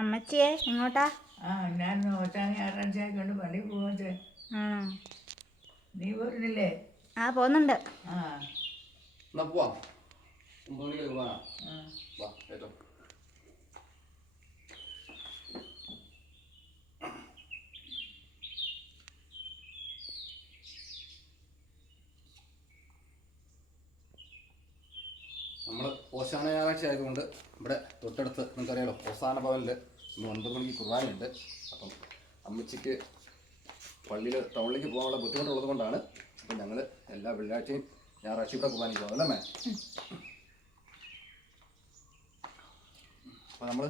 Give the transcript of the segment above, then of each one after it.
അമ്മച്ചിയെ എങ്ങോട്ടാ? ഞാൻ ഞായറാഴ്ച കൊണ്ട് പള്ളി പോവാ. നീ പോരുന്നില്ലേ? പോകുന്നുണ്ട്. നമ്മൾ ഓശാന ഞായറാഴ്ച ആയതുകൊണ്ട് ഇവിടെ തൊട്ടടുത്ത് നിങ്ങൾക്കറിയാലോ ഓശാന ഭവനിൽ ഇന്ന് 9 മണിക്ക് കുർബാനയുണ്ട്. അപ്പം അമ്മച്ചിക്ക് പള്ളിയിൽ ടൗണിലേക്ക് പോകാനുള്ള ബുദ്ധിമുട്ടുള്ളത് കൊണ്ടാണ് അപ്പം ഞങ്ങൾ എല്ലാ വെള്ളിയാഴ്ചയും ഞായറാഴ്ച ഇവിടെ കുർബാനയ്ക്ക് പോകുന്നത് അല്ലേ? അപ്പം നമ്മൾ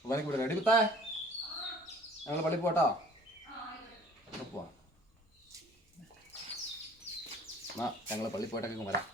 കുർബാനയ്ക്ക് ഇവിടെ റെഡി കുത്താ ഞങ്ങൾ പള്ളി പോട്ടാ പോവാം. എന്നാ ഞങ്ങൾ പള്ളി പോയിട്ടൊക്കെ വരാം.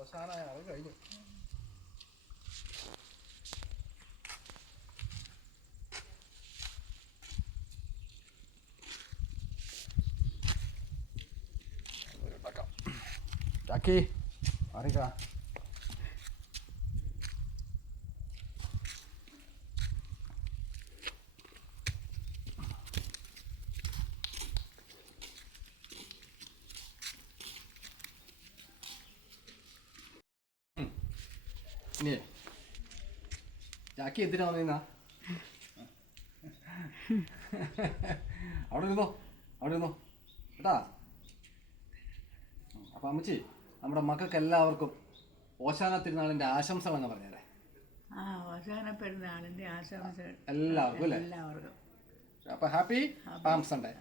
ഓശാന അത് കഴിഞ്ഞു. ചാക്കി അറിയിക്ക ചാക്കി എന്തിനാ വന്നിരുന്നാ? അവിടെ ഇരുന്നോ കേട്ടാ. അപ്പം അമ്മച്ചി നമ്മുടെ മക്കൾക്ക് എല്ലാവർക്കും ഓശാന തിരുനാളിൻ്റെ ആശംസകൾ അങ്ങ് പറഞ്ഞേരെ. ഓശാന പെരുന്നാളിൻ്റെ ആശംസകൾ എല്ലാവർക്കും അല്ലേ? എല്ലാവർക്കും. അപ്പം ഹാപ്പി പാം സൺഡേ.